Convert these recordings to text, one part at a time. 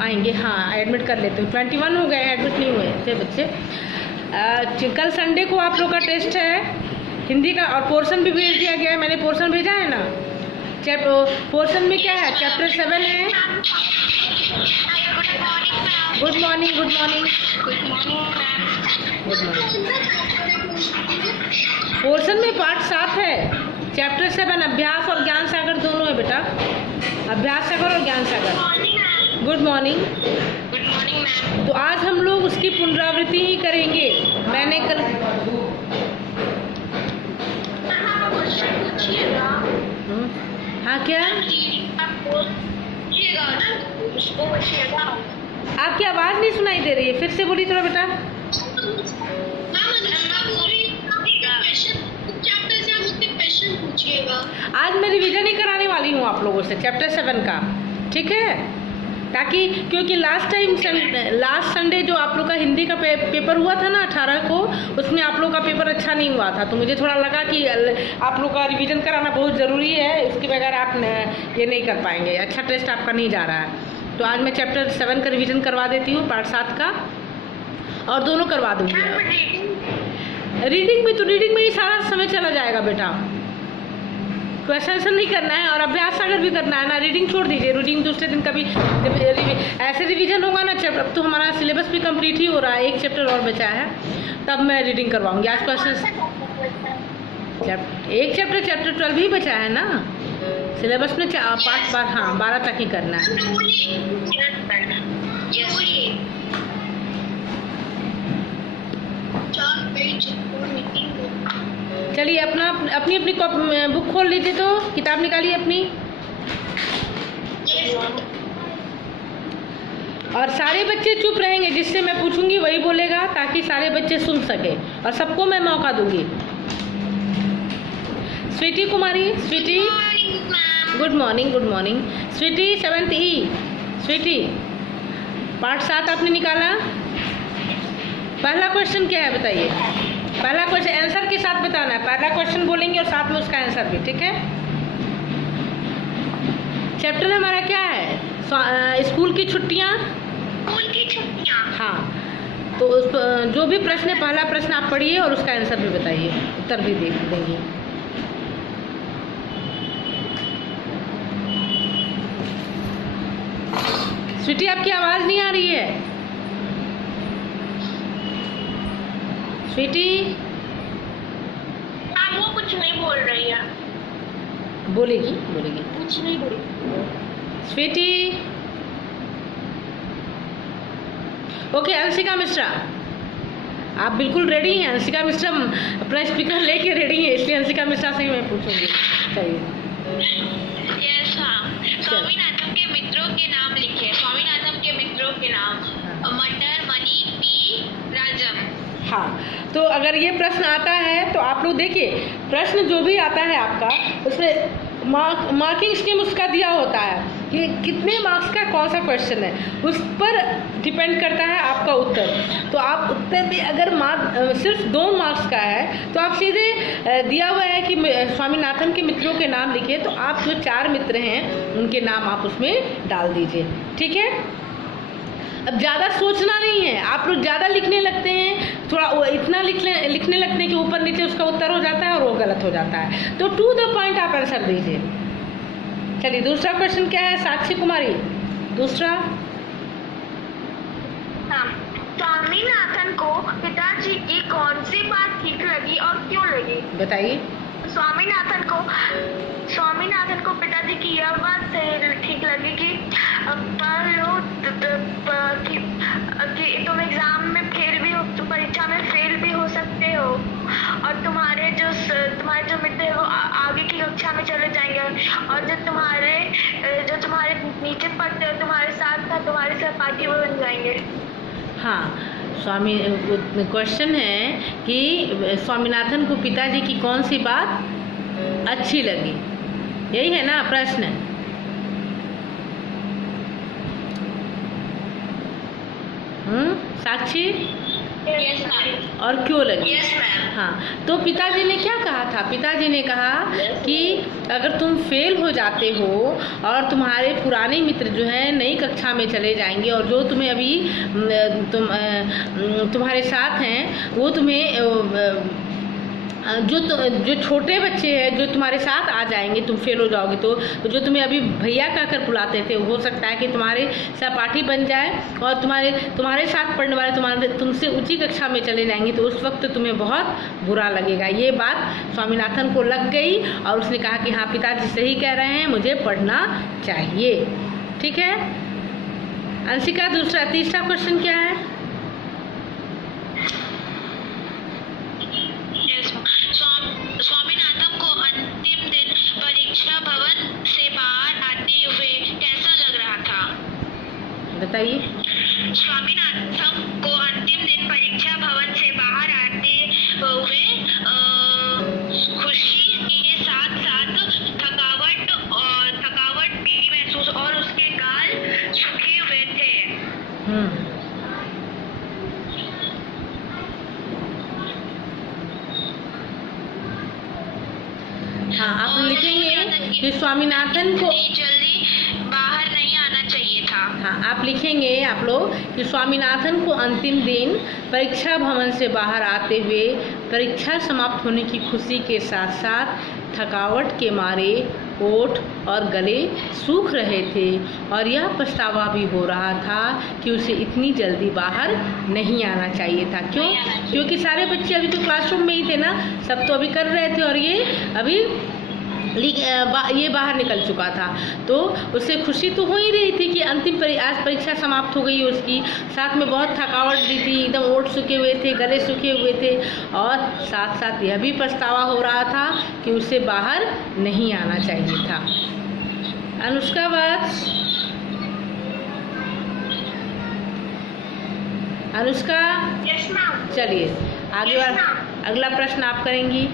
आएंगे, हाँ एडमिट कर लेते हूँ। 21 हो गए, एडमिट नहीं हुए थे बच्चे। कल संडे को आप लोग का टेस्ट है हिंदी का, और पोर्शन भी भेज दिया गया है, मैंने पोर्शन भेजा है ना। पोर्शन में क्या है, चैप्टर 7 है। Good morning, good morning, good morning. Portion में पार्ट 7 है, चैप्टर 7 अभ्यास और ज्ञान सागर दोनों है बेटा, अभ्यास सागर और ज्ञान सागर। Good morning, good morning ma'am. तो आज हम लोग उसकी पुनरावृत्ति ही करेंगे। मैंने कल हाँ क्या आपकी आवाज़ नहीं सुनाई दे रही है, फिर से बोली थोड़ा बेटा। आज मैं रिवीजन ही कराने वाली हूँ आप लोगों से चैप्टर 7 का, ठीक है, ताकि क्योंकि लास्ट संडे जो आप लोग का हिंदी का पेपर हुआ था ना 18 को, उसमें आप लोग का पेपर अच्छा नहीं हुआ था, तो मुझे थोड़ा लगा कि आप लोग का रिवीजन कराना बहुत ज़रूरी है, उसके बगैर आप ये नहीं कर पाएंगे, अच्छा टेस्ट आपका नहीं जा रहा है। तो आज मैं चैप्टर 7 का रिवीजन करवा देती हूँ, पार्ट 7 का, और दोनों करवा दूँगी। रीडिंग में ही सारा समय चला जाएगा बेटा, क्वेश्चन नहीं करना है और अभ्यास सागर भी करना है ना। रीडिंग छोड़ दीजिए, रीडिंग दूसरे दिन कभी जब ऐसे रिवीजन होगा ना, अब तो हमारा सिलेबस भी कंप्लीट ही हो रहा है, एक चैप्टर और बचा है, तब मैं रीडिंग करवाऊंगी। आज क्वेश्चन एक चैप्टर 12 ही बचा है ना, सिलेबस में पार्ट 12 तक ही करना है। चलिए अपनी बुक खोल लीजिए, तो किताब निकालिए अपनी, और सारे बच्चे चुप रहेंगे, जिससे मैं पूछूंगी वही बोलेगा, ताकि सारे बच्चे सुन सके और सबको मैं मौका दूंगी। Sweety Kumari, Sweety good morning, good morning. Sweety 7th E, Sweety part 7 आपने निकाला। पहला क्वेश्चन क्या है बताइए, पहला क्वेश्चन आंसर के साथ बताना है, पहला क्वेश्चन बोलेंगे और साथ में उसका आंसर भी, ठीक है। चैप्टर हमारा क्या है, स्कूल की छुट्टियाँ। हाँ, तो जो भी प्रश्न है, पहला प्रश्न आप पढ़िए और उसका आंसर भी बताइए, उत्तर भी देख देंगे। स्वीटी आपकी आवाज़ नहीं आ रही है, स्वीटी। वो कुछ नहीं बोल रही है, बोलेगी कुछ नहीं बोलेगी। स्वीटी। ओके, अंशिका मिश्रा आप बिल्कुल रेडी हैं। अंशिका मिश्रा अपना स्पीकर लेके रेडी है, इसलिए अंशिका मिश्रा से ही मैं पूछूंगी। यस हाँ, स्वामीनाथन के मित्रों के नाम लिखे। स्वामीनाथन के मित्रों के नाम मटर, मनी, पी, राजम। हाँ, तो अगर ये प्रश्न आता है तो आप लोग देखिए, प्रश्न जो भी आता है आपका, उसमें मार्किंग स्कीम उसका दिया होता है कि कितने मार्क्स का कौन सा क्वेश्चन है, उस पर डिपेंड करता है आपका उत्तर। तो आप उत्तर में अगर सिर्फ 2 मार्क्स का है, तो आप सीधे दिया हुआ है कि स्वामीनाथन के मित्रों के नाम लिखिए, तो आप जो 4 मित्र हैं उनके नाम आप उसमें डाल दीजिए, ठीक है। अब ज़्यादा सोचना नहीं है, आप लोग ज़्यादा लिखने लगते हैं, थोड़ा इतना लिखने लगते हैं कि ऊपर नीचे उसका उत्तर हो जाता है और वो गलत हो जाता है, तो टू द पॉइंट आप आंसर दीजिए। चलिए दूसरा क्वेश्चन क्या है, साक्षी कुमारी दूसरा। स्वामीनाथन को पिताजी की कौन सी बात ठीक लगी और क्यों लगी, बताइए। स्वामीनाथन को पिताजी की यह बात ठीक लगी कि तुम एग्जाम में फेल भी हो, तुम परीक्षा में फेल भी हो सकते हो, और तुम्हारे जो मित्र है वो आगे की कक्षा में चले जाएंगे, और जो तुम्हारे नीचे पढ़ते हो, तुम्हारे साथ था, तुम्हारे सहपाठी वो बन जाएंगे। हाँ, क्वेश्चन है कि स्वामीनाथन को पिताजी की कौन सी बात अच्छी लगी, यही है ना प्रश्न। साक्षी यस मैम। और क्यों लगी? Yes ma'am. हाँ, तो पिताजी ने क्या कहा था? पिताजी ने कहा कि अगर तुम फेल हो जाते हो और तुम्हारे पुराने मित्र जो हैं नई कक्षा में चले जाएंगे और जो तुम्हें अभी तुम्हारे साथ हैं वो तुम्हें जो छोटे बच्चे हैं जो तुम्हारे साथ आ जाएंगे, तुम फेल हो जाओगे तो जो तुम्हें अभी भैया कहकर बुलाते थे हो सकता है कि तुम्हारे सहपाठी बन जाए और तुम्हारे साथ पढ़ने वाले तुमसे ऊंची कक्षा में चले जाएंगे, तो उस वक्त तुम्हें बहुत बुरा लगेगा। ये बात स्वामीनाथन को लग गई और उसने कहा कि हाँ, पिताजी सही कह रहे हैं, मुझे पढ़ना चाहिए। ठीक है अंशिका, तीसरा क्वेश्चन क्या है? स्वामीनाथन को अंतिम दिन परीक्षा भवन से बाहर आते हुए कैसा लग रहा था? बताइए। स्वामीनाथन को अंतिम दिन परीक्षा भवन से बाहर आते हुए खुशी के साथ साथ थकावट भी महसूस और उसके गाल सूखे हुए थे। हाँ, आप लिखेंगे कि स्वामीनाथन को जल्दी बाहर नहीं आना चाहिए था। हाँ, आप लिखेंगे आप लोग कि स्वामीनाथन को अंतिम दिन परीक्षा भवन से बाहर आते हुए परीक्षा समाप्त होने की खुशी के साथ साथ थकावट के मारे होठ और गले सूख रहे थे और यह पछतावा भी हो रहा था कि उसे इतनी जल्दी बाहर नहीं आना चाहिए था। क्यों? क्योंकि सारे बच्चे अभी तो क्लासरूम में ही थे ना, सब तो अभी कर रहे थे और ये अभी ये बाहर निकल चुका था, तो उसे खुशी तो हो ही रही थी कि आज परीक्षा समाप्त हो गई उसकी। साथ में बहुत थकावट भी थी, एकदम ओठ सूखे हुए थे, गले सूखे हुए थे और साथ साथ यह भी पछतावा हो रहा था कि उसे बाहर नहीं आना चाहिए था। अनुष्का बात। अनुष्का चलिए आगे अगला प्रश्न आप करेंगी।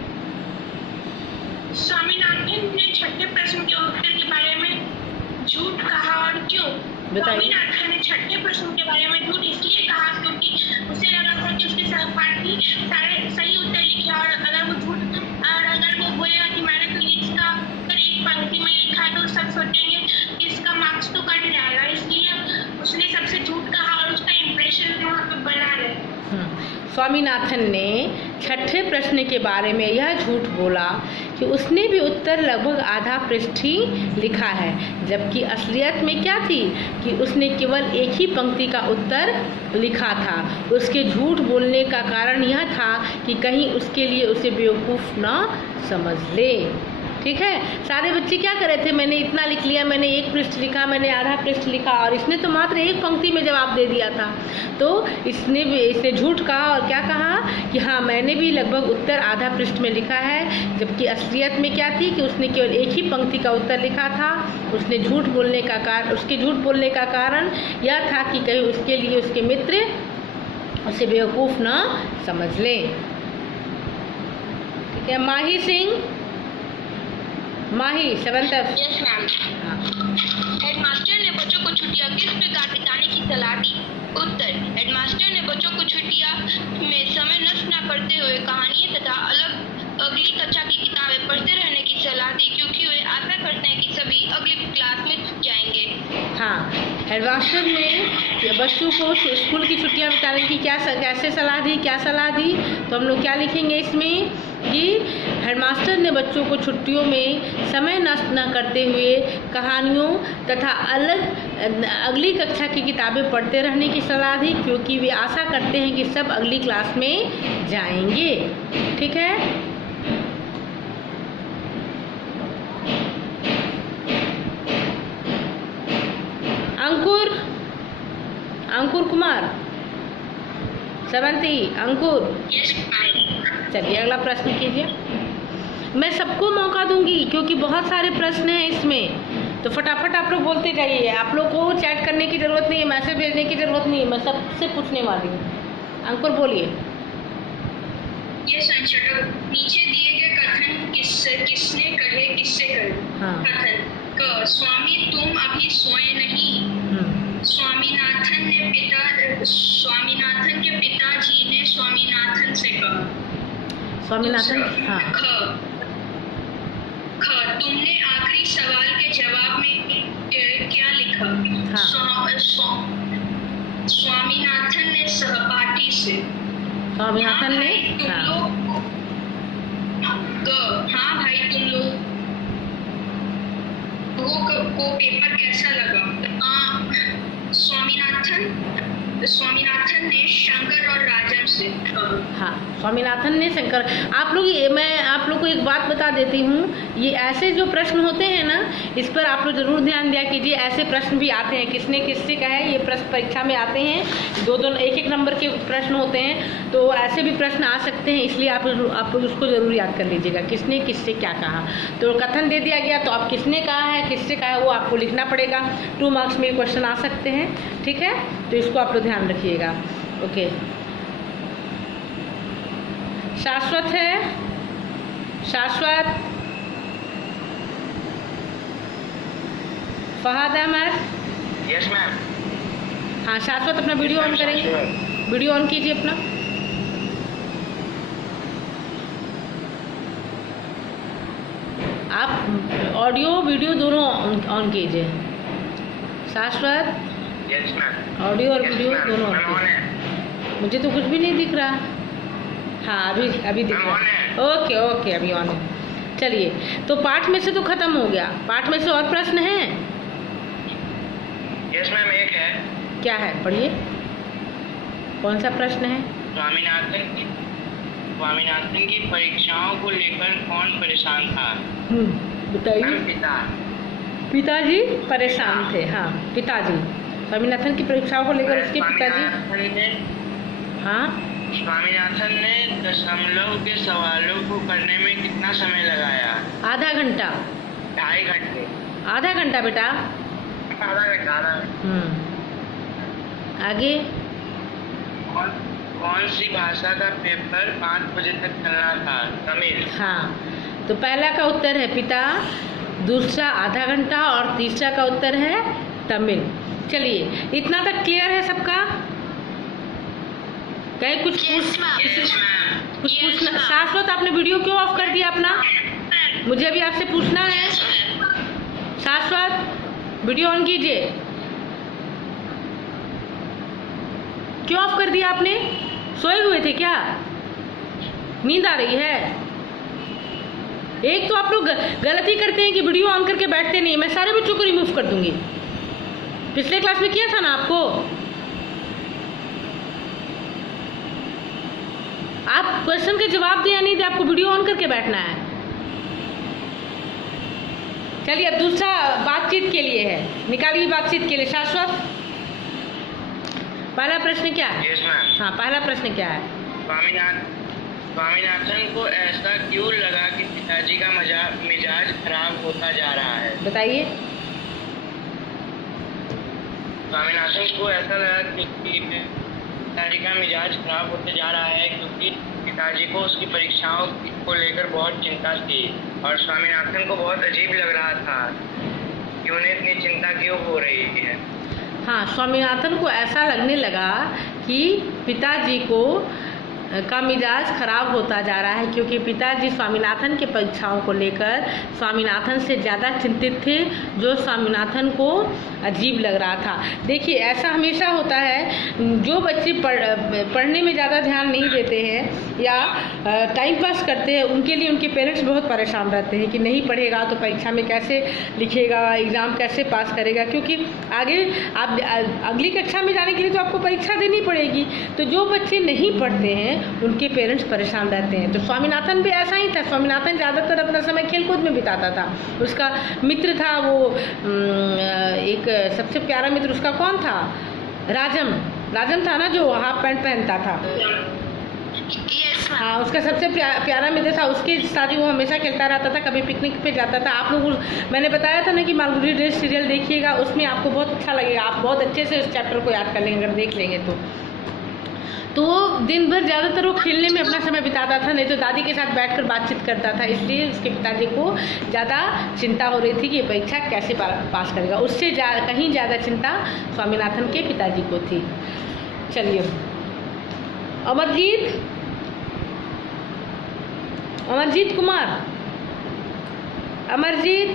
स्वामीनाथन ने छठे प्रश्न के उत्तर के बारे में झूठ कहा और क्यों? स्वामीनाथन ने छठे प्रश्न के बारे में झूठ इसलिए कहा क्योंकि उसे लगा था कि उसके सहपाठी सारे सही उत्तर लिखे और अगर वो बोलेगा कि मैंने तो इसका उत्तर एक पंक्ति में लिखा है तो सब सोचेंगे कि इसका मार्क्स तो कट जाएगा, इसलिए उसने सबसे झूठ कहा और उसका इम्प्रेशन वहाँ पे बना रहे। स्वामीनाथन ने छठे प्रश्न के बारे में यह झूठ बोला कि उसने भी उत्तर लगभग आधा पृष्ठ ही लिखा है, जबकि असलियत में क्या थी कि उसने केवल एक ही पंक्ति का उत्तर लिखा था। उसके झूठ बोलने का कारण यह था कि कहीं उसके लिए उसे बेवकूफ़ न समझ ले। ठीक है, सारे बच्चे क्या कर रहे थे, मैंने इतना लिख लिया, मैंने एक पृष्ठ लिखा, मैंने आधा पृष्ठ लिखा और इसने तो मात्र एक पंक्ति में जवाब दे दिया था। तो इसने झूठ कहा और क्या कहा कि हाँ, मैंने भी लगभग उत्तर आधा पृष्ठ में लिखा है, जबकि असलियत में क्या थी कि उसने केवल एक ही पंक्ति का उत्तर लिखा था। उसके झूठ बोलने का कारण यह था कि कहीं उसके लिए उसके मित्र उसे बेवकूफ़ न समझ लें। ठीक है, माही सिंह। माही सेवंथ। Yes ma'am. हेडमास्टर ने बच्चों को छुट्टियां किस प्रकार बिताने की सलाह दी? उत्तर, हेडमास्टर ने बच्चों को छुट्टियां में समय नष्ट न करते हुए कहानियां तथा अगली कक्षा की किताबें पढ़ते रहने की सलाह दी, क्योंकि वे आशा करते हैं कि सभी अगली क्लास में जाएंगे। हाँ, हेडमास्टर ने बच्चों को स्कूल की छुट्टियां बिताने की कैसे सलाह दी, क्या सलाह दी? तो हम लोग क्या लिखेंगे इसमें कि हेडमास्टर ने बच्चों को छुट्टियों में समय नष्ट न करते हुए कहानियों तथा अगली कक्षा की किताबें पढ़ते रहने की सलाह दी, क्योंकि वे आशा करते हैं कि सब अगली क्लास में जाएंगे। ठीक है, अंकुर कुमार सेवंती। अंकुर चलिए अगला प्रश्न कीजिए। मैं सबको मौका दूंगी क्योंकि बहुत सारे प्रश्न हैं इसमें, तो फटाफट आप लोग बोलते जाइए। आप लोग को चैट करने की ज़रूरत नहीं है, मैसेज भेजने की ज़रूरत नहीं है, मैं सबसे पूछने वाली हूँ। अंकुर बोलिए। नीचे दिए गए कथन किसने कहे, किससे कहे? हाँ। कथन क, स्वामी तुम अभी सोए नहीं। स्वामीनाथन के पिताजी ने से कहा। स्वामीनाथन, हाँ। तुमने आखिरी सवाल के जवाब में क्या लिखा? हाँ। स्वामीनाथन ने सहपाठी से। स्वामीनाथन ने, हाँ। हाँ भाई, तुम लोगों को पेपर कैसा लगा? स्वामीनाथन ने शंकर और राजन से। हाँ, स्वामीनाथन ने शंकर। मैं आप लोग को एक बात बता देती हूँ, ये ऐसे जो प्रश्न होते हैं ना, इस पर आप लोग जरूर ध्यान दिया कीजिए। ऐसे प्रश्न भी आते हैं, किसने किससे कहा है, ये प्रश्न परीक्षा में आते हैं। दो एक नंबर के प्रश्न होते हैं, तो ऐसे भी प्रश्न आ सकते हैं, इसलिए आप लोग उसको जरूर याद कर लीजिएगा, किसने किससे क्या कहा। तो कथन दे दिया गया, तो आप किसने कहा है, किससे कहा है, वो आपको लिखना पड़ेगा। 2 मार्क्स में क्वेश्चन आ सकते हैं, ठीक है, तो इसको आप लोग ध्यान रखिएगा। ओके, शाश्वत है, शाश्वत, फहद अहमद। Yes ma'am. हाँ शाश्वत, अपना वीडियो ऑन करेंगे, वीडियो ऑन कीजिए अपना। आप ऑडियो वीडियो दोनों ऑन कीजिए। शाश्वत, यस मैम। ऑडियो और वीडियो दोनों ऑन कीजिए। मुझे तो कुछ भी नहीं दिख रहा। हाँ, अभी दिख रहा है। ओके, अभी ऑन है। चलिए, तो पाठ में से तो खत्म हो गया। पाठ में से और प्रश्न हैं? यस मैम, एक है। क्या है, पढ़िए। कौन सा प्रश्न है? स्वामीनाथन की परीक्षाओं को लेकर कौन परेशान था? बताइए। पिताजी परेशान थे। हाँ, पिताजी। स्वामीनाथन की परीक्षाओं को लेकर उसके पिताजी। हाँ, स्वामीनाथन ने दशमलव के सवालों को करने में कितना समय लगाया? आधा घंटा। 2.5 घंटे। आधा घंटा बेटा। आधा घंटा। आगे। कौन सी भाषा का पेपर 5 बजे तक चलना था? तमिल। हाँ, तो पहला का उत्तर है पिता, दूसरा आधा घंटा और तीसरा का उत्तर है तमिल। चलिए, इतना तक क्लियर है सबका? कहीं कुछ पूछना? शाश्वत, आपने वीडियो क्यों ऑफ कर दिया अपना? मुझे अभी आपसे पूछना है। शाश्वत, वीडियो ऑन कीजिए। क्यों ऑफ कर दिया आपने? सोए हुए थे क्या? नींद आ रही है? एक तो आप लोग गलती करते हैं कि वीडियो ऑन करके बैठते नहीं। मैं सारे बच्चों को रिमूव कर दूंगी। पिछले क्लास में किया था ना आपको। आप क्वेश्चन के जवाब दिया नहीं थे, आपको वीडियो ऑन करके बैठना है। चलिए, अब दूसरा बातचीत के लिए है, निकालिए बातचीत के लिए। शाश्वत, पहला प्रश्न क्या है? Yes ma'am. हाँ, पहला प्रश्न क्या है? स्वामीनाथन को ऐसा क्यों लगा कि पिताजी का मिजाज खराब होता जा रहा है? बताइए। स्वामीनाथन को ऐसा लगा कि पिताजी का मिजाज खराब होते जा रहा है क्योंकि पिताजी को उसकी परीक्षाओं को लेकर बहुत चिंता थी और स्वामीनाथन को बहुत अजीब लग रहा था कि उन्हें इतनी चिंता क्यों हो रही है। हाँ, स्वामीनाथन को ऐसा लगने लगा कि पिताजी को का मिजाज खराब होता जा रहा है क्योंकि पिताजी स्वामीनाथन के परीक्षाओं को लेकर स्वामीनाथन से ज़्यादा चिंतित थे, जो स्वामीनाथन को अजीब लग रहा था। देखिए, ऐसा हमेशा होता है, जो बच्चे पढ़ने में ज़्यादा ध्यान नहीं देते हैं या टाइम पास करते हैं, उनके लिए उनके पेरेंट्स बहुत परेशान रहते हैं कि नहीं पढ़ेगा तो परीक्षा में कैसे लिखेगा, एग्ज़ाम कैसे पास करेगा, क्योंकि आगे आप अगली कक्षा में जाने के लिए तो आपको परीक्षा देनी पड़ेगी। तो जो बच्चे नहीं पढ़ते हैं उनके पेरेंट्स परेशान रहते हैं। तो स्वामीनाथन भी ऐसा ही था। स्वामीनाथन ज़्यादातर अपना समय खेलकूद में बिताता था। उसका मित्र था वो एक सबसे प्यारा मित्र उसका कौन था? राजम था ना, जो हाफ पैंट पहनता था। हाँ, उसका सबसे प्यारा मित्र था। उसके साथ ही वो हमेशा खेलता रहता था, कभी पिकनिक पे जाता था। आप लोग, मैंने बताया था ना कि मालगुडी डेज सीरियल देखिएगा, उसमें आपको बहुत अच्छा लगेगा। आप बहुत अच्छे से उस चैप्टर को याद कर लेंगे अगर देख लेंगे तो वो दिन भर ज़्यादातर वो खेलने में अपना समय बिताता था, नहीं तो दादी के साथ बैठकर बातचीत करता था। इसलिए उसके पिताजी को ज़्यादा चिंता हो रही थी कि ये परीक्षा कैसे पास करेगा। उससे कहीं ज़्यादा चिंता स्वामीनाथन के पिताजी को थी। चलिए, अमरजीत, अमरजीत कुमार, अमरजीत,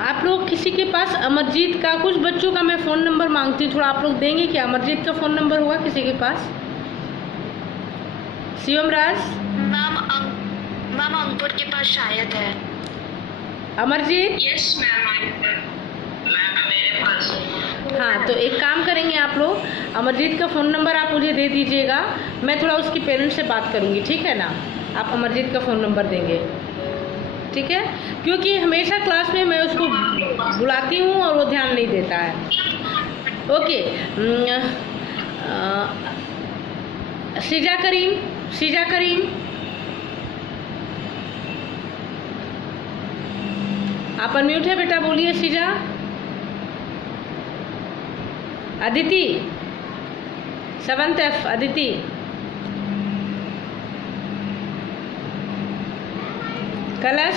आप लोग किसी के पास अमरजीत का, कुछ बच्चों का मैं फ़ोन नंबर मांगती हूँ, थोड़ा आप लोग देंगे क्या? अमरजीत का फ़ोन नंबर होगा किसी के पास? शिवम राज, मैम अंकुर के पास शायद है। अमरजीत, यस मैम, मेरे पास हाँ, तो एक काम करेंगे आप लोग, अमरजीत का फ़ोन नंबर आप मुझे दे दीजिएगा, मैं थोड़ा उसकी पेरेंट्स से बात करूँगी, ठीक है ना? आप अमरजीत का फ़ोन नंबर देंगे, ठीक है? क्योंकि हमेशा क्लास में मैं उसको बुलाती हूँ और वो ध्यान नहीं देता है। ओके, शीजा करीम, आप अनम्यूट है बेटा, बोलिए शीजा। अदिति, 7th F, अदिति, कलश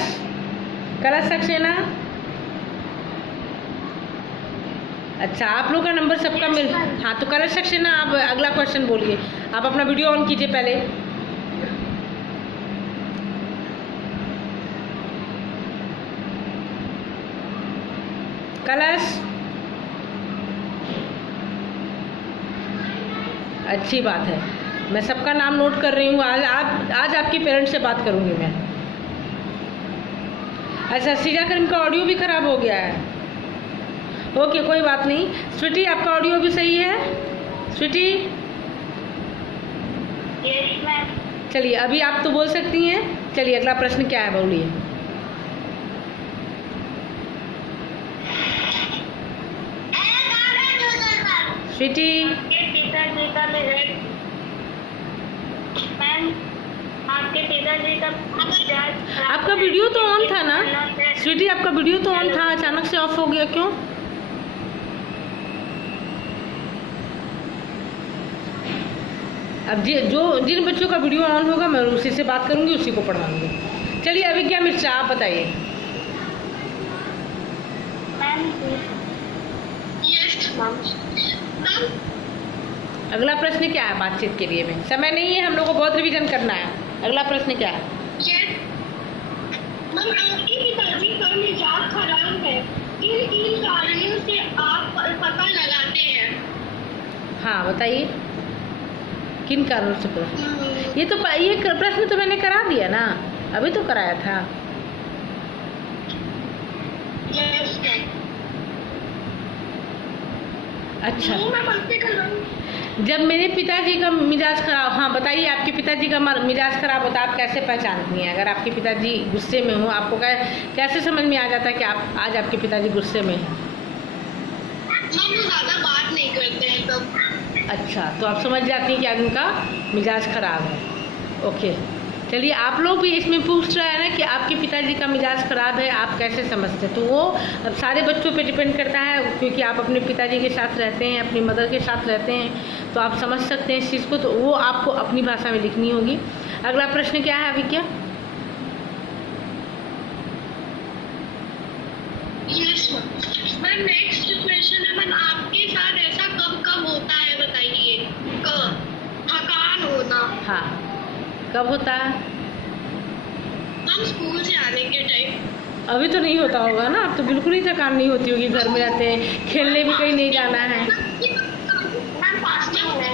सक्सेना। अच्छा, आप लोग का नंबर सबका मिल, हाँ, तो कलश सक्सेना आप अगला क्वेश्चन बोलिए। आप अपना वीडियो ऑन कीजिए पहले। कलश, अच्छी बात है, मैं सबका नाम नोट कर रही हूँ। आज आपके पेरेंट्स से बात करूँगी मैं। अच्छा, शीजा करीम का ऑडियो भी ख़राब हो गया है। ओके, कोई बात नहीं। स्वीटी, आपका ऑडियो भी सही है? Sweety, yes ma'am. चलिए अभी आप तो बोल सकती हैं। चलिए अगला प्रश्न क्या है, बोलिए। स्वीटी, आपके पिताजी का मैम, आपके पिताजी का आपका वीडियो तो ऑन था ना? स्वीटी, आपका वीडियो तो ऑन था, अचानक से ऑफ हो गया क्यों? अब जिन बच्चों का वीडियो ऑन होगा मैं उसी से बात करूंगी, उसी को पढ़ाऊंगी। चलिए अभिज्ञा मिश्रा, आप बताइए। Yes ma'am. अगला प्रश्न क्या है बातचीत के लिए? में समय नहीं है, हम लोग को बहुत रिवीजन करना है। अगला प्रश्न क्या है? मैम, आपके पिताजी का मिजाज खराब है, किन कारणों से आप पता लगाते हैं? हाँ बताइए, किन कारणों से पता? ये प्रश्न तो मैंने करा दिया ना, अभी तो कराया था। Yes ma'am. अच्छा, मैं पढ़ते कर रहा हूँ। जब मेरे पिताजी का मिजाज खराब, हाँ बताइए, आपके पिताजी का मिजाज खराब होता है, आप कैसे पहचानती हैं? अगर आपके पिताजी गुस्से में हो, आपको कैसे समझ में आ जाता है कि आज आपके पिताजी गुस्से में हैं? हम लोग ज़्यादा बात नहीं करते हैं तब। अच्छा, तो आप समझ जाती हैं कि आज उनका मिजाज खराब है। ओके, चलिए आप लोग भी इसमें पूछ रहे हैं ना कि आपके पिताजी का मिजाज खराब है, आप कैसे समझते हैं? तो वो अब सारे बच्चों पे डिपेंड करता है, क्योंकि आप अपने पिताजी के साथ रहते हैं, अपनी मदर के साथ रहते हैं, तो आप समझ सकते हैं इस चीज़ को। तो वो आपको अपनी भाषा में लिखनी होगी। अगला प्रश्न क्या है Abhigya? Yes ma'am. Next question है मैम, आपके साथ ऐसा कब कब होता है बताइए? थकान होना। हाँ, कब होता है? हम स्कूल से आने के टाइम। अभी तो नहीं होता होगा ना, अब तो बिल्कुल ही थकान नहीं होती होगी, घर में रहते हैं, खेलने भी कहीं नहीं जाना है। मैम फास्टिंग में।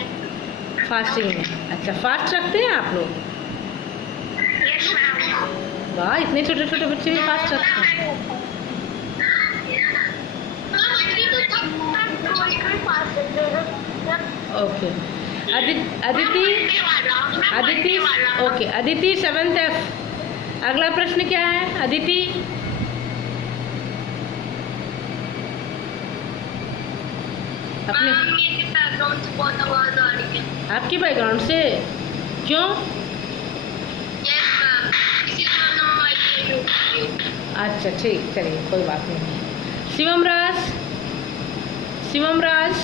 फास्टिंग में? अच्छा, फास्ट रखते हैं आप लोग? Yes ma'am. वाह, इतने छोटे छोटे बच्चे भी फास्ट रखते हैं। Okay, Aditi, okay, Aditi 7th F। अगला प्रश्न क्या है अदिति? अपने बहुत आवाज आ रही है। आपके बैकग्राउंड से? क्यों? यस मैम, इसी अच्छा ठीक, चलिए कोई बात नहीं। शिवम राज,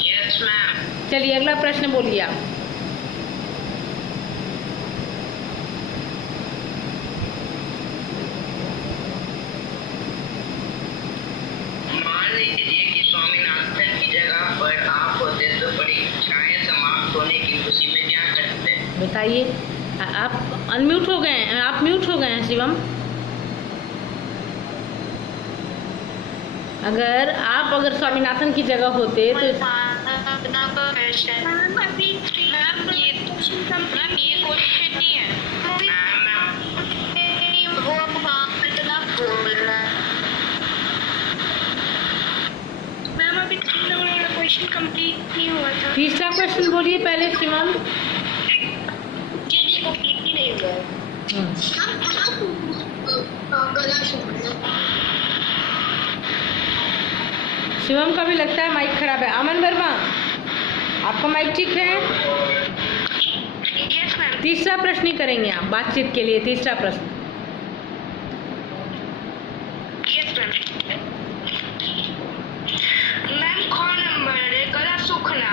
यस मैम। चलिए अगला प्रश्न बोलिए आप। मान लीजिए कि स्वामीनाथन बताइए। आप अनम्यूट हो गए हैं, आप म्यूट हो गए हैं शिवम। अगर स्वामीनाथन की जगह होते तो ये क्वेश्चन नहीं है। वो अब इतना बोल रहा है। मैम अभी 3 नंबर वाला क्वेश्चन कंप्लीट नहीं हुआ था। तीसरा क्वेश्चन बोलिए पहले शिवम। चलिए कंप्लीट ही नहीं हुआ। गला सुनना। शिवम का भी लगता है माइक खराब है। अमन वर्मा, आपका माइक ठीक है? Yes ma'am. तीसरा प्रश्न ही करेंगे आप बातचीत के लिए। तीसरा प्रश्न। Yes ma'am. मैम कौन नंबर है गला सूखना?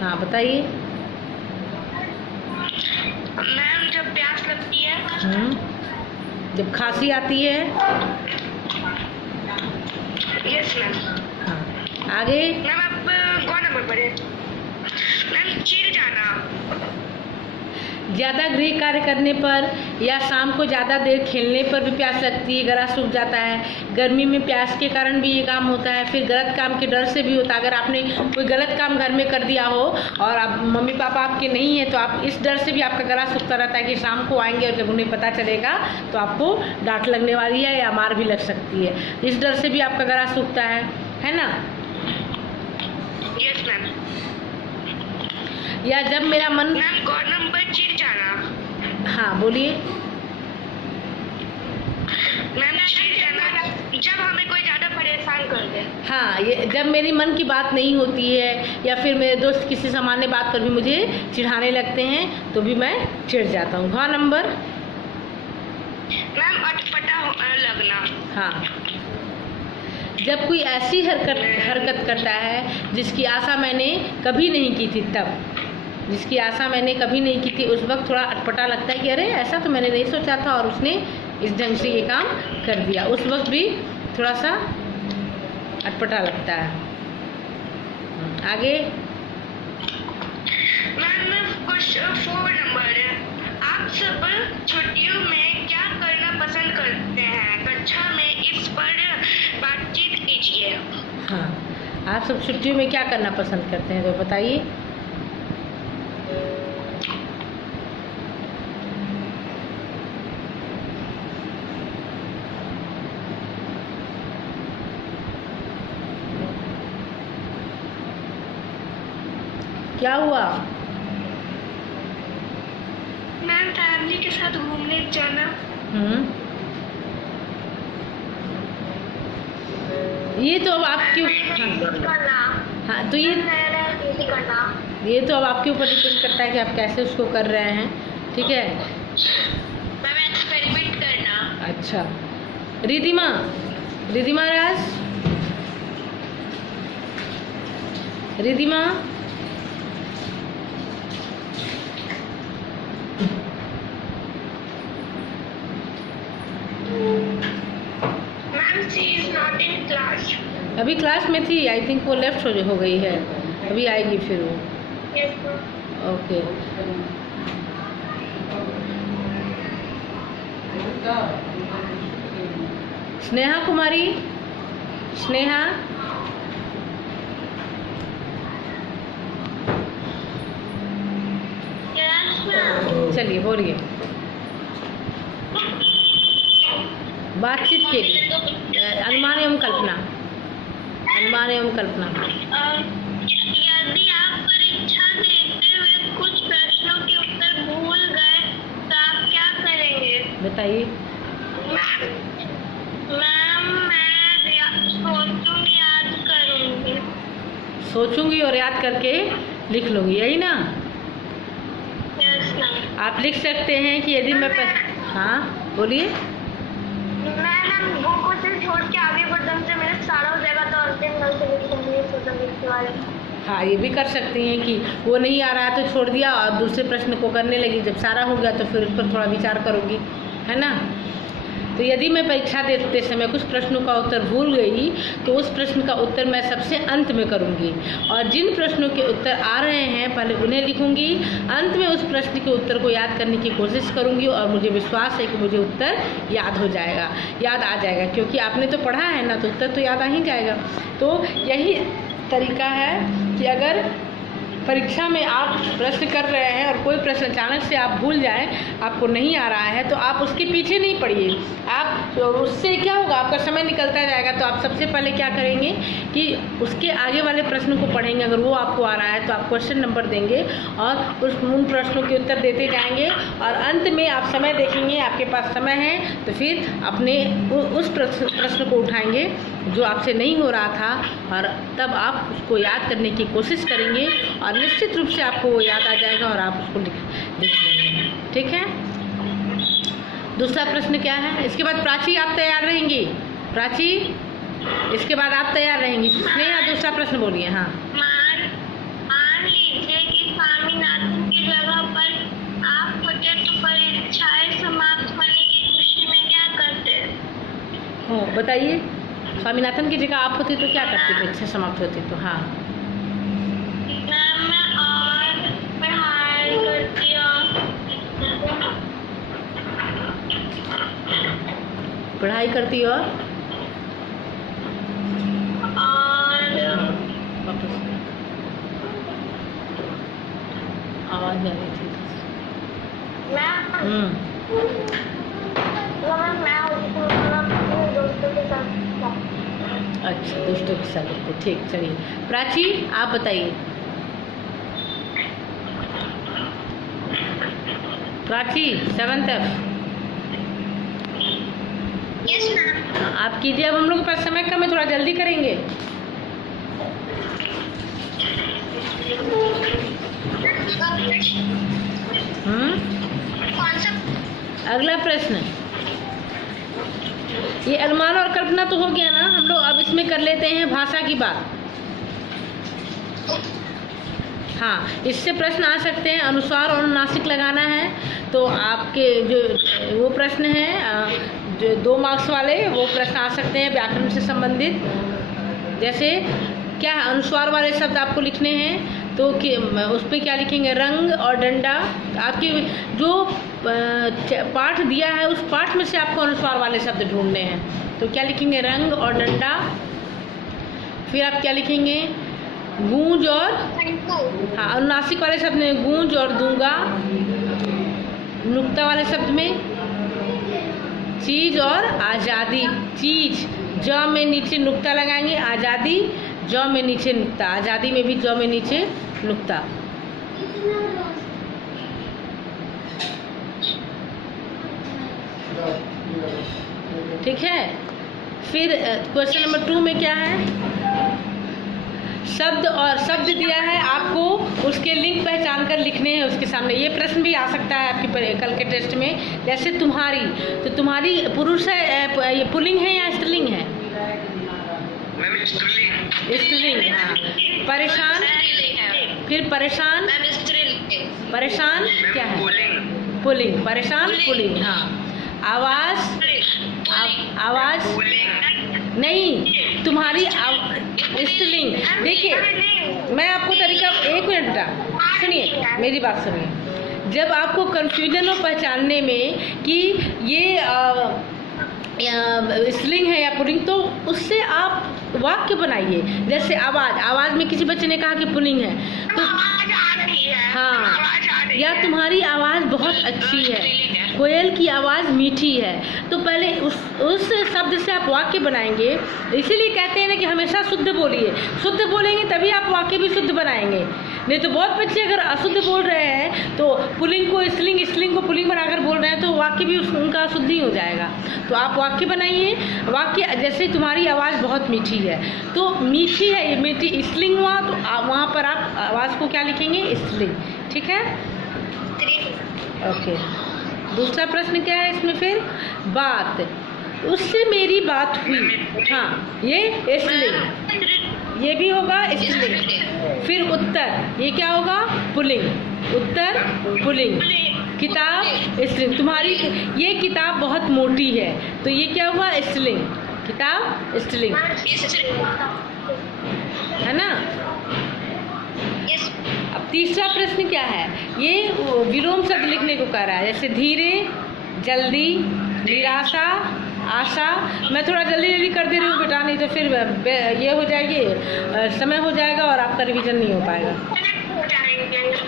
हाँ बताइए। मैम जब प्यास लगती है। जब खांसी आती है। Yes ma'am. हाँ आगे। मैम अब कौन नंबर पर है? मैम चिढ़ जाना। ज़्यादा गृह कार्य करने पर या शाम को ज़्यादा देर खेलने पर भी प्यास लगती है, गला सूख जाता है। गर्मी में प्यास के कारण भी ये काम होता है। फिर गलत काम के डर से भी होता है। अगर आपने कोई गलत काम घर में कर दिया हो और आप मम्मी पापा आपके नहीं है तो आप इस डर से भी आपका गला सूखता रहता है कि शाम को आएंगे और जब उन्हें पता चलेगा तो आपको डांट लगने वाली है या मार भी लग सकती है। इस डर से भी आपका गला सूखता है ना? Yes ma'am. या जब मेरा मन। मैम कौन नंबर चिढ़ जाना? हाँ बोलिए। मैम चिढ़ जाना जब हमें कोई ज़्यादा परेशान कर दे। हाँ, ये जब मेरी मन की बात नहीं होती है या फिर मेरे दोस्त किसी सामान्य बात पर भी मुझे चिढ़ाने लगते हैं तो भी मैं चिढ़ जाता हूँ। घ नंबर। मैम अटपटा लगना। हाँ, जब कोई ऐसी हरकत करता है जिसकी आशा मैंने कभी नहीं की थी, तब जिसकी आशा मैंने कभी नहीं की थी उस वक्त थोड़ा अटपटा लगता है कि अरे ऐसा तो मैंने नहीं सोचा था और उसने इस ढंग से ये काम कर दिया। उस वक्त भी थोड़ा सा अटपटा लगता है। आगे। मैम क्वेश्चन 4 नंबर है। आप सब छुट्टियों में क्या करना पसंद करते हैं? कक्षा में इस पर बातचीत कीजिए। हाँ, आप सब छुट्टियों में क्या करना पसंद करते हैं तो बताइए। क्या हुआ? मैम फैमिली के साथ घूमने जाना। ये तो अब आप क्यों। करना। हाँ तो ये करना। ये तो अब आपके ऊपर डिपेंड करता है कि आप कैसे उसको कर रहे हैं। ठीक है। मैम एक्सपेरिमेंट करना। अच्छा, Ridhima Raj. Ridhima. Ma'am she is not in class. अभी क्लास में थी, आई थिंक वो लेफ्ट हो गई है, अभी आएगी फिर वो। Yes ma'am. Okay. Sneha Kumari. Sneha. Yes ma'am. चलिए बोलिए। बातचीत के लिए अनुमान एवं कल्पना। अनुमान एवं कल्पना। यदि आप परीक्षा देते हुए कुछ प्रश्नों के उत्तर भूल गए तो आप क्या करेंगे? बताइए। मैम मैं सोचूंगी, याद करूंगी। सोचूंगी और याद करके लिख लूंगी, यही ना? Yes ma'am. आप लिख सकते हैं कि यदि मैं हाँ बोलिए। मैम वो क्वेश्चन छोड़ के आगे बढ़ने से मेरे सारा हो जाएगा तो अंतिम नल से लिख दूंगी सोचूंगी इसके बारे में। हाँ, ये भी कर सकती हैं कि वो नहीं आ रहा तो छोड़ दिया और दूसरे प्रश्न को करने लगी, जब सारा हो गया तो फिर उस पर थोड़ा विचार करोगी, है ना? तो यदि मैं परीक्षा देते समय कुछ प्रश्नों का उत्तर भूल गई तो उस प्रश्न का उत्तर मैं सबसे अंत में करूँगी, और जिन प्रश्नों के उत्तर आ रहे हैं पहले उन्हें लिखूँगी, अंत में उस प्रश्न के उत्तर को याद करने की कोशिश करूँगी, और मुझे विश्वास है कि मुझे उत्तर याद हो जाएगा, याद आ जाएगा, क्योंकि आपने तो पढ़ा है ना, तो उत्तर तो याद आ ही जाएगा। तो यही तरीका है कि अगर परीक्षा में आप प्रश्न कर रहे हैं और कोई प्रश्न अचानक से आप भूल जाएं, आपको नहीं आ रहा है, तो आप उसके पीछे नहीं पड़िए, आप उससे क्या होगा, आपका समय निकलता जाएगा। तो आप सबसे पहले क्या करेंगे कि उसके आगे वाले प्रश्न को पढ़ेंगे, अगर वो आपको आ रहा है तो आप क्वेश्चन नंबर देंगे और उन प्रश्नों के उत्तर देते जाएंगे, और अंत में आप समय देखेंगे, आपके पास समय है तो फिर अपने उस प्रश्न को उठाएंगे जो आपसे नहीं हो रहा था, और तब आप उसको याद करने की कोशिश करेंगे और निश्चित रूप से आपको वो याद आ जाएगा और आप उसको लिख लेंगे। ठीक है। दूसरा प्रश्न क्या है? इसके बाद प्राची आप तैयार रहेंगी। प्राची, इसके बाद आप तैयार रहेंगी। स्नेहा दूसरा प्रश्न बोलिए। हाँ, मान लीजिए कि स्वामीनाथन की जगह पर आप होते तो परीक्षाएं समाप्त होने की खुशी में क्या करते? हो बताइए, स्वामीनाथन की जगह आप होती तो क्या करती परीक्षा समाप्त होती तो? हाँ, मैं और पढ़ाई करती पढ़ाई करती और आवाज़ नहीं आ रही थी। मैं दोस्तों के साथ। अच्छा, दोस्तों के साथ होते। ठीक, चलिए प्राची आप बताइए। Prachi 7th F। Yes ma'am. आप कीजिए, अब हम लोग के पास समय कम है, थोड़ा जल्दी करेंगे। कौन सा? अगला प्रश्न, ये अनुमान और कल्पना तो हो गया ना, हम लोग अब इसमें कर लेते हैं भाषा की बात। हाँ, इससे प्रश्न आ सकते हैं, अनुस्वार और अनुनासिक लगाना है, तो आपके जो वो प्रश्न हैं जो 2 मार्क्स वाले, वो प्रश्न आ सकते हैं व्याकरण से संबंधित। जैसे क्या है, अनुस्वार वाले शब्द आपको लिखने हैं, तो उस पर क्या लिखेंगे? रंग और डंडा। आपकी जो पाठ दिया है उस पाठ में से आपको अनुस्वार वाले शब्द ढूंढने हैं, तो क्या लिखेंगे? रंग और डंडा। फिर आप क्या लिखेंगे? गूंज और, हाँ, अनुनासिक वाले शब्द में गूंज और दूंगा। नुक्ता वाले शब्द में चीज और आज़ादी। चीज ज में नीचे नुक्ता लगाएंगे, आज़ादी ज में नीचे नुक्ता, आज़ादी में भी ज में नीचे नुक्ता। ठीक है। फिर क्वेश्चन नंबर 2 में क्या है? शब्द और शब्द दिया है आपको, उसके लिंक पहचान कर लिखने हैं उसके सामने। ये प्रश्न भी आ सकता है आपकी कल के टेस्ट में। जैसे तुम्हारी, तो तुम्हारी पुरुष है, ये पुल्लिंग है या स्त्रीलिंग है? स्त्रीलिंग। हाँ। परेशान, फिर परेशान, परेशान क्या है? पुल्लिंग। परेशान पुल्लिंग। हाँ। आवाज, आवाज नहीं, तुम्हारी स्त्रीलिंग। देखिए, मैं आपको तरीका, 1 मिनट बेटा सुनिए, मेरी बात सुनिए। जब आपको कन्फ्यूजन हो पहचानने में कि ये स्त्रीलिंग है या पुल्लिंग, तो उससे आप वाक्य बनाइए। जैसे आवाज, आवाज में किसी बच्चे ने कहा कि पुल्लिंग है, तो हाँ, या तुम्हारी आवाज़ बहुत अच्छी है, कोयल की आवाज़ मीठी है, तो पहले उस शब्द से आप वाक्य बनाएंगे। इसीलिए कहते हैं ना कि हमेशा शुद्ध बोलिए, शुद्ध बोलेंगे तभी आप वाक्य भी शुद्ध बनाएंगे। नहीं तो बहुत बच्चे अगर अशुद्ध बोल रहे हैं तो पुल्लिंग को स्त्रीलिंग, स्त्रीलिंग को पुल्लिंग बनाकर बोल रहे हैं, तो वाक्य भी उनका अशुद्ध ही हो जाएगा। तो आप वाक्य बनाइए। वाक्य जैसे तुम्हारी आवाज़ बहुत मीठी है, तो मीठी है, ये मीठी स्त्रीलिंग हुआ, तो वहाँ पर आप आवाज़ को क्या लिखेंगे? स्त्रीलिंग। ठीक है, ओके। दूसरा प्रश्न क्या है इसमें? फिर बात, उससे मेरी बात हुई। हाँ, ये स्त्रीलिंग, ये भी होगा स्त्रीलिंग। फिर उत्तर, ये क्या होगा? पुल्लिंग। उत्तर पुल्लिंग। किताब स्त्रीलिंग, तुम्हारी ये किताब बहुत मोटी है, तो ये क्या हुआ? स्त्रीलिंग, किताब स्त्रीलिंग, है ना? अब तीसरा प्रश्न क्या है? ये विलोम शब्द लिखने को कह रहा है, जैसे धीरे, जल्दी, निराशा, आशा। मैं थोड़ा जल्दी जल्दी कर दे रही हूँ बेटा, नहीं तो फिर ये हो जाएगी, समय हो जाएगा और आपका रिवीजन नहीं हो पाएगा।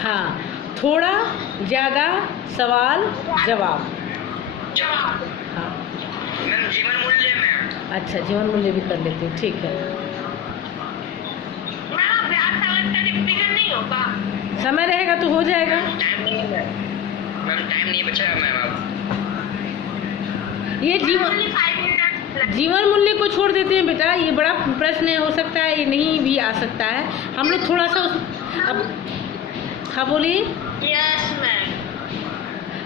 हाँ, थोड़ा, ज़्यादा, सवाल, जवाब। हाँ, मैम जीवन मूल्य में। अच्छा, जीवन मूल्य भी कर लेती हूँ, ठीक है। नहीं होगा, समय रहेगा तो हो जाएगा। टाइम नहीं है मैम, टाइम नहीं बचा है मैम। अब ये जीवन मूल्य को छोड़ देते हैं बेटा, ये बड़ा प्रश्न है, हो सकता है ये नहीं भी आ सकता है। हम लोग थोड़ा सा अब, हाँ बोलिए। Yes ma'am.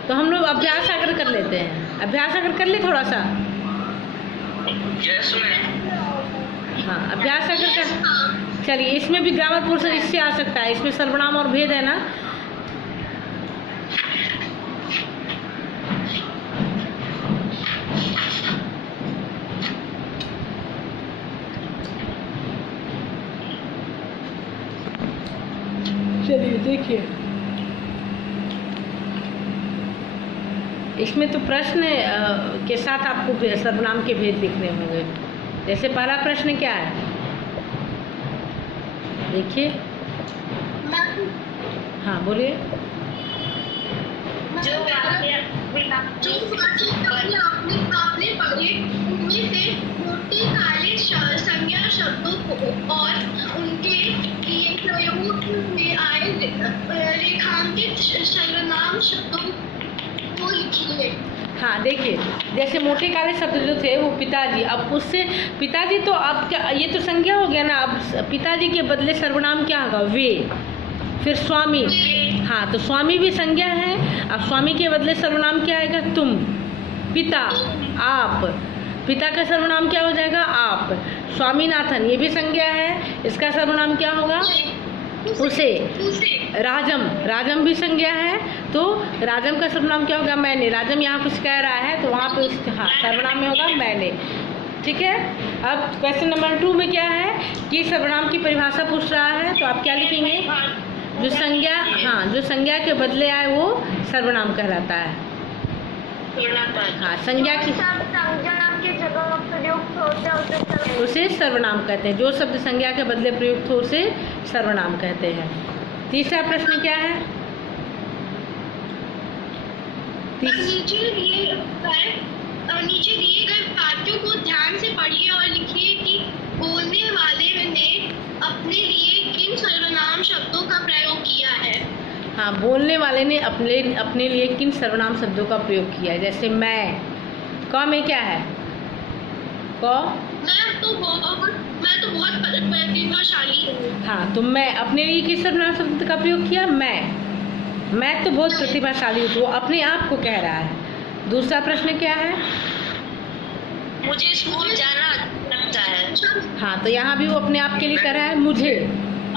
तो हम लोग अभ्यास अगर कर लेते हैं, अभ्यास अगर कर ले थोड़ा सा। Yes ma'am. हाँ, अभ्यास अगर कर, चलिए इसमें भी ग्रामर पोर्शन इससे आ सकता है, इसमें सर्वनाम और भेद है ना। चलिए देखिए, इसमें तो प्रश्न के साथ आपको सर्वनाम के भेद लिखने होंगे। जैसे पहला प्रश्न क्या है, देखिए। हाँ बोलिए। जो आपने पढ़े उनमें से मोटे काले संज्ञा शब्दों को और उनके लिए प्रयोग में आए रेखांकित सर्वनाम शब्दों को लिखिए। हाँ देखिए, जैसे मोटे काले शब्द जो थे वो पिताजी, अब उससे पिताजी तो अब क्या, ये तो संज्ञा हो गया ना। अब पिताजी के बदले सर्वनाम क्या होगा? वे। फिर स्वामी, हाँ तो स्वामी भी संज्ञा है, अब स्वामी के बदले सर्वनाम क्या आएगा? तुम। पिता, आप, पिता का सर्वनाम क्या हो जाएगा? आप। स्वामीनाथन, ये भी संज्ञा है, इसका सर्वनाम क्या होगा? उसे। राजम, राजम भी संज्ञा है, तो राजम का सर्वनाम क्या होगा? मैंने। राजम यहाँ कुछ कह रहा है तो वहाँ पे उस, हाँ सर्वनाम में होगा मैंने। ठीक है। अब क्वेश्चन नंबर 2 में क्या है कि सर्वनाम की परिभाषा पूछ रहा है, तो आप क्या लिखेंगे? जो संज्ञा, हाँ जो संज्ञा के बदले आए वो सर्वनाम कहलाता है। हाँ, संज्ञा की की जगह प्रयुक्त होता है उसे सर्वनाम कहते हैं। जो शब्द संज्ञा के बदले प्रयुक्त हो उसे सर्वनाम कहते हैं। तीसरा प्रश्न क्या है? नीचे दिए गए वाक्यों को ध्यान से पढ़िए और लिखिए कि बोलने वाले ने अपने लिए किन सर्वनाम शब्दों का प्रयोग किया है। हाँ, बोलने वाले ने अपने लिए किन सर्वनाम शब्दों का प्रयोग किया है। जैसे मैं, क में क्या है? क, मैं तो बहुत प्रतिभाशाली हूँ। हाँ तो मैं अपने लिए किस सर्वनाम शब्द का प्रयोग किया? मैं तो बहुत प्रतिभाशाली हूँ, तो अपने आप को कह रहा है। दूसरा प्रश्न क्या है? मुझे स्कूल जाना लगता है। हाँ तो यहाँ भी वो अपने आप के लिए कह रहा है मुझे।